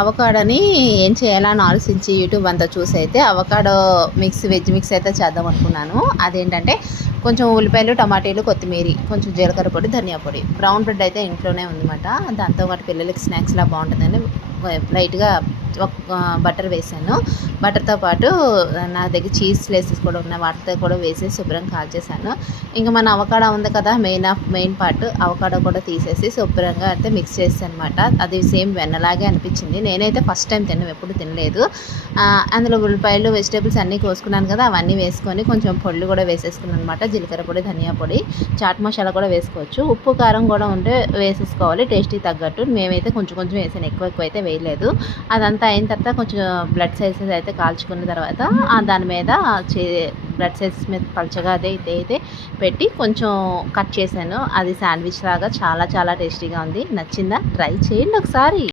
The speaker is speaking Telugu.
అవకాడోని ఏం చేయాలని ఆలోచించి యూట్యూబ్ అంతా చూసి అయితే అవకాడో వెజ్ మిక్స్ అయితే చేద్దాం అనుకున్నాను. అదేంటంటే కొంచెం ఉల్లిపాయలు, టమాటీలు, కొత్తిమీర, కొంచెం జీలకర్ర పొడి, ధనియా పొడి, బ్రౌన్ బ్రెడ్ అయితే ఇంట్లోనే ఉందన్నమాట. దాంతోపాటు పిల్లలకి స్నాక్స్లా బాగుంటుందని లైట్గా బటర్ వేసాను. బటర్తో పాటు నా దగ్గర చీజ్ స్లైసెస్ కూడా ఉన్నాయి, వాటితో కూడా వేసి శుభ్రం కాల్చేసాను. ఇంకా మన అవకాడో ఉంది కదా, మెయిన్ పార్ట్ అవకాడో కూడా తీసేసి శుభ్రంగా అయితే మిక్స్ చేస్తాను అనమాట. అది సేమ్ వెన్నలాగే అనిపించింది. నేనైతే ఫస్ట్ టైం ఎప్పుడు తినలేదు. అందులో ఉల్లిపాయలు, వెజిటేబుల్స్ అన్నీ కోసుకున్నాను కదా, అవన్నీ వేసుకొని కొంచెం పొళ్ళు కూడా వేసేసుకున్నాను అనమాట. జీలకర్ర పొడి, ధనియా పొడి, చాట్ మసాలా కూడా వేసుకోవచ్చు. ఉప్పు కారం కూడా ఉంటే వేసేసుకోవాలి టేస్ట్కి తగ్గట్టు. మేమైతే కొంచెం వేసాను, ఎక్కువ అయితే వేయలేదు. అదంతా అయిన తర్వాత కొంచెం బ్లడ్ సైజెస్ అయితే కాల్చుకున్న తర్వాత దాని మీద బ్లడ్ సైజెస్ మీద పలచగా అయితే పెట్టి కొంచెం కట్ చేశాను. అది శాండ్విచ్ లాగా చాలా టేస్టీగా ఉంది. నచ్చిందా? ట్రై చేయండి ఒకసారి.